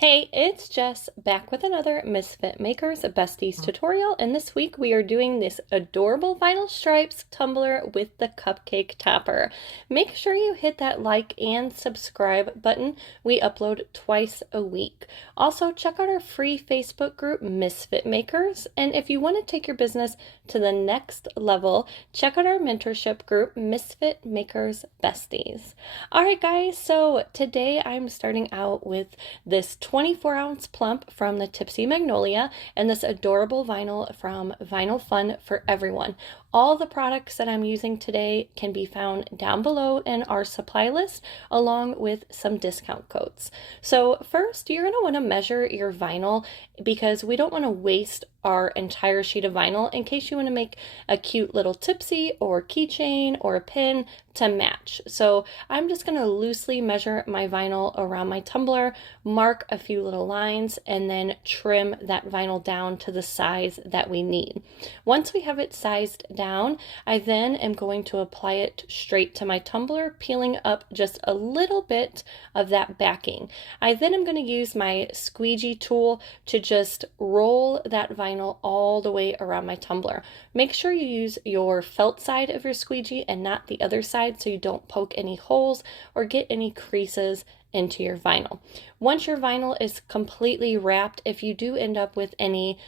Hey, it's Jess back with another Misfit Makers Besties tutorial, and this week we are doing this adorable vinyl stripes tumbler with the cupcake topper. Make sure you hit that like and subscribe button. We upload twice a week. Also, check out our free Facebook group, Misfit Makers, and if you want to take your business to the next level, check out our mentorship group, Misfit Makers Besties. Alright guys, so today I'm starting out with this 24-ounce plump from the Tipsy Magnolia and this adorable vinyl from Vinyl Fun for Everyone. All the products that I'm using today can be found down below in our supply list, along with some discount codes. So first, you're going to want to measure your vinyl because we don't want to waste our entire sheet of vinyl in case you want to make a cute little tipsy or keychain or a pin to match. So I'm just going to loosely measure my vinyl around my tumbler, mark a few little lines, and then trim that vinyl down to the size that we need. Once we have it sized down, I then am going to apply it straight to my tumbler, peeling up just a little bit of that backing. I then am going to use my squeegee tool to just roll that vinyl all the way around my tumbler. Make sure you use your felt side of your squeegee and not the other side so you don't poke any holes or get any creases into your vinyl. Once your vinyl is completely wrapped, if you do end up with any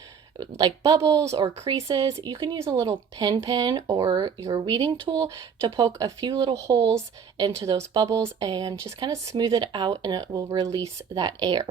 like bubbles or creases, you can use a little pin or your weeding tool to poke a few little holes into those bubbles and just kind of smooth it out, and it will release that air.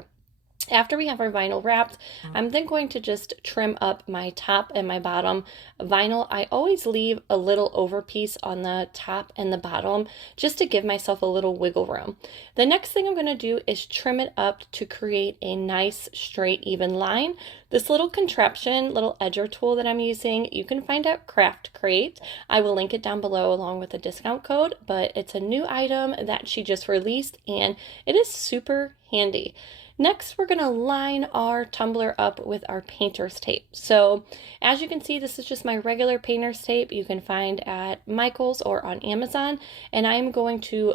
After we have our vinyl wrapped, I'm then going to just trim up my top and my bottom vinyl. I always leave a little over piece on the top and the bottom just to give myself a little wiggle room. The next thing I'm going to do is trim it up to create a nice straight even line. This little contraption, little edger tool that I'm using, you can find at Craft Crate. I will link it down below along with a discount code, but it's a new item that she just released and it is super handy. Next, we're going to line our tumbler up with our painter's tape. So as you can see, this is just my regular painter's tape you can find at Michael's or on Amazon, and I'm going to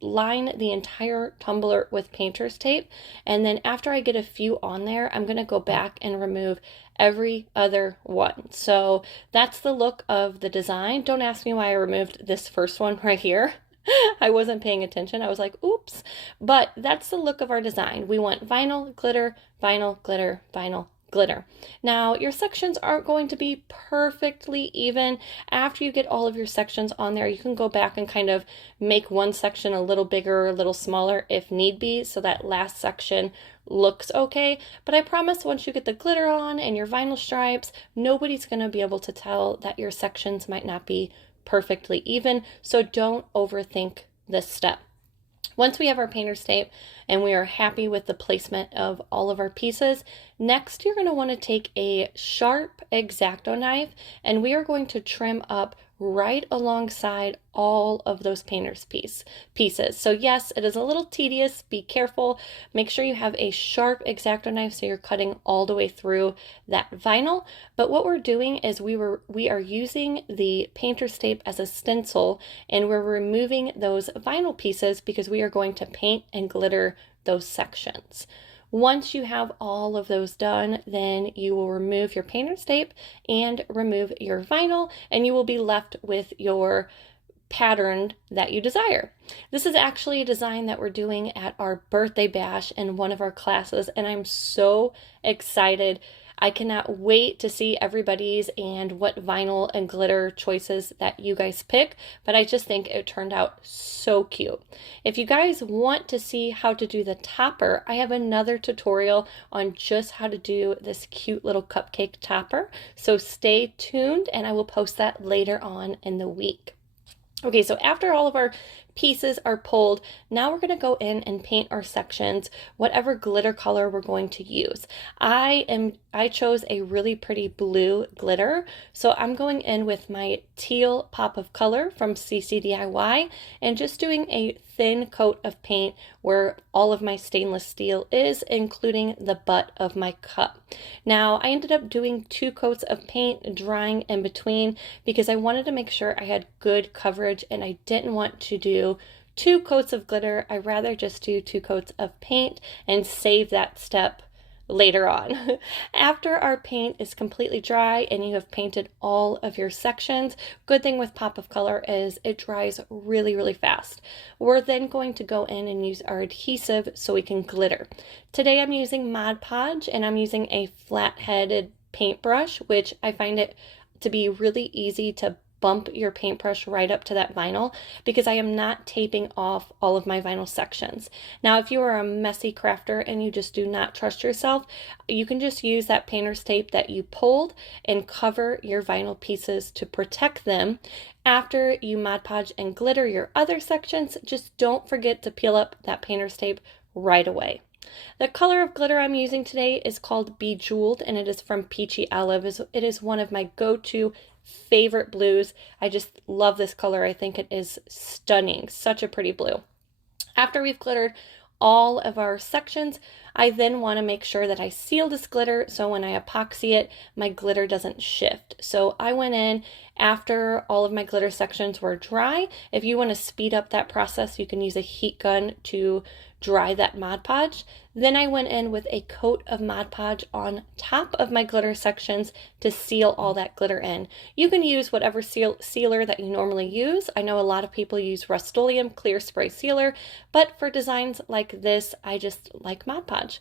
line the entire tumbler with painter's tape, and then after I get a few on there, I'm going to go back and remove every other one. So that's the look of the design. Don't ask me why I removed this first one right here. I wasn't paying attention. I was like, oops. But that's the look of our design. We want vinyl, glitter, vinyl, glitter, vinyl, glitter. Now, your sections aren't going to be perfectly even. After you get all of your sections on there, you can go back and kind of make one section a little bigger, a little smaller if need be, so that last section looks okay. But I promise once you get the glitter on and your vinyl stripes, nobody's going to be able to tell that your sections might not be perfectly even, so don't overthink this step. Once we have our painter's tape and we are happy with the placement of all of our pieces, next you're going to want to take a sharp X-Acto knife and we are going to trim up right alongside all of those painter's pieces. So yes, it is a little tedious. Be careful. Make sure you have a sharp X-Acto knife so you're cutting all the way through that vinyl. But what we're doing is we are using the painter's tape as a stencil, and we're removing those vinyl pieces because we are going to paint and glitter those sections. Once you have all of those done, then you will remove your painter's tape and remove your vinyl, and you will be left with your pattern that you desire. This is actually a design that we're doing at our birthday bash in one of our classes, and I'm so excited. I cannot wait to see everybody's and what vinyl and glitter choices that you guys pick, but I just think it turned out so cute. If you guys want to see how to do the topper, I have another tutorial on just how to do this cute little cupcake topper, so stay tuned and I will post that later on in the week. Okay, so after all of our pieces are pulled, now we're going to go in and paint our sections, whatever glitter color we're going to use. I chose a really pretty blue glitter, so I'm going in with my teal pop of color from CCDIY and just doing a thin coat of paint where all of my stainless steel is, including the butt of my cup. Now, I ended up doing 2 coats of paint drying in between because I wanted to make sure I had good coverage and I didn't want to do 2 coats of glitter. I rather just do 2 coats of paint and save that step later on. After our paint is completely dry and you have painted all of your sections, good thing with pop of color is it dries really, really fast. We're then going to go in and use our adhesive so we can glitter. Today I'm using Mod Podge and I'm using a flat-headed paintbrush, which I find it to be really easy to bump your paintbrush right up to that vinyl because I am not taping off all of my vinyl sections. Now, if you are a messy crafter and you just do not trust yourself, you can just use that painter's tape that you pulled and cover your vinyl pieces to protect them. After you Mod Podge and glitter your other sections, just don't forget to peel up that painter's tape right away. The color of glitter I'm using today is called Bejeweled, and it is from Peachy Olive. It is one of my go-to favorite blues. I just love this color. I think it is stunning. Such a pretty blue. After we've glittered all of our sections, I then want to make sure that I seal this glitter so when I epoxy it, my glitter doesn't shift. So I went in after all of my glitter sections were dry. If you want to speed up that process, you can use a heat gun to dry that Mod Podge. Then I went in with a coat of Mod Podge on top of my glitter sections to seal all that glitter in. You can use whatever sealer that you normally use. I know a lot of people use Rust-Oleum clear spray sealer, but for designs like this, I just like Mod Podge.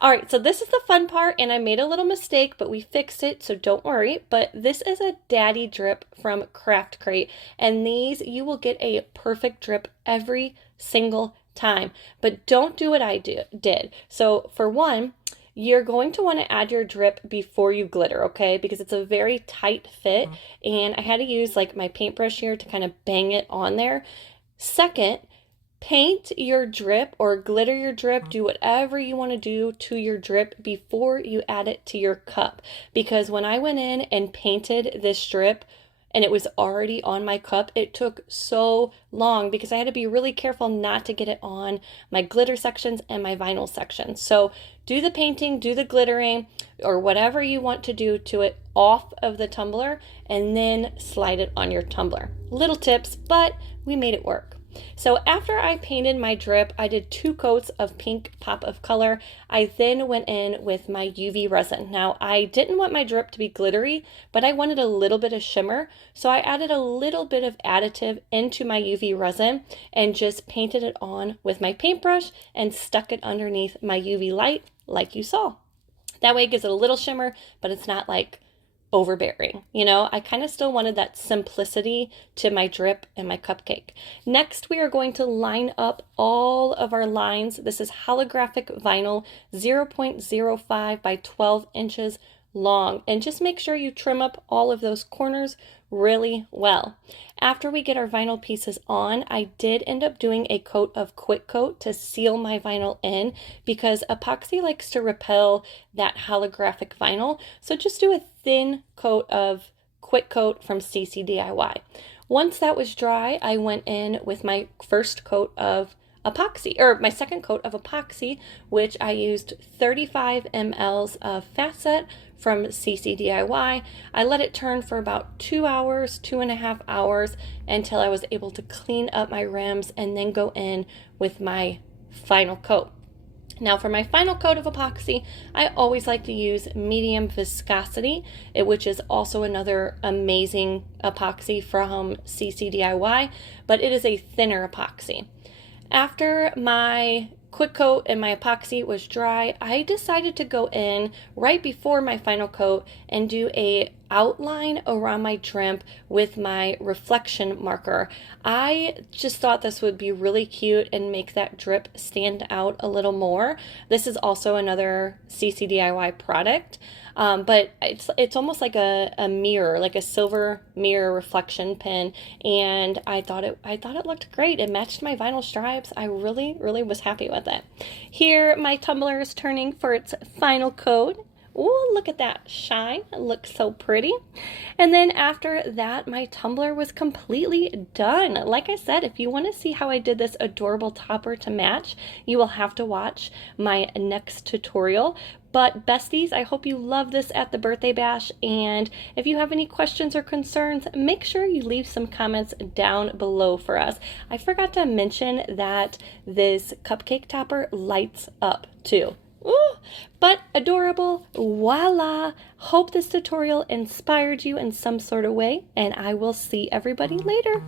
All right, so this is the fun part, and I made a little mistake, but we fixed it, so don't worry. But this is a daddy drip from Craft Crate, and these you will get a perfect drip every single time, but don't do what I did. So for one, you're going to want to add your drip before you glitter, okay? Because it's a very tight fit, and I had to use like my paintbrush here to kind of bang it on there. Second, paint your drip or glitter your drip, do whatever you want to do to your drip before you add it to your cup. Because when I went in and painted this drip, and it was already on my cup, it took so long because I had to be really careful not to get it on my glitter sections and my vinyl sections. So do the painting, do the glittering, or whatever you want to do to it off of the tumbler, and then slide it on your tumbler. Little tips, but we made it work. So after I painted my drip, I did 2 coats of pink pop of color. I then went in with my UV resin. Now, I didn't want my drip to be glittery, but I wanted a little bit of shimmer. So I added a little bit of additive into my UV resin and just painted it on with my paintbrush and stuck it underneath my UV light like you saw. That way it gives it a little shimmer, but it's not like overbearing. You know, I kind of still wanted that simplicity to my drip and my cupcake. Next, we are going to line up all of our lines. This is holographic vinyl, 0.05 by 12 inches long, and just make sure you trim up all of those corners really well. After we get our vinyl pieces on, I did end up doing a coat of quick coat to seal my vinyl in because epoxy likes to repel that holographic vinyl. So just do a thin coat of quick coat from CCDIY. Once that was dry, I went in with my first coat of epoxy, or my second coat of epoxy, which I used 35 mLs of Fast Set from CCDIY. I let it turn for about 2 hours, 2.5 hours, until I was able to clean up my rims and then go in with my final coat. Now for my final coat of epoxy, I always like to use medium viscosity, which is also another amazing epoxy from CCDIY, but it is a thinner epoxy. After my quick coat and my epoxy was dry, I decided to go in right before my final coat and do a outline around my drip with my reflection marker. I just thought this would be really cute and make that drip stand out a little more. This is also another CCDIY product, but it's almost like a mirror, like a silver mirror reflection pin, and I thought it looked great. It matched my vinyl stripes. I really was happy with it. Here my tumbler is turning for its final coat. Oh, look at that shine. It looks so pretty. And then after that, my tumbler was completely done. Like I said, if you want to see how I did this adorable topper to match, you will have to watch my next tutorial. But besties, I hope you love this at the birthday bash, and if you have any questions or concerns, make sure you leave some comments down below for us. I forgot to mention that this cupcake topper lights up too. Ooh, but adorable. Voila! Hope this tutorial inspired you in some sort of way, and I will see everybody later.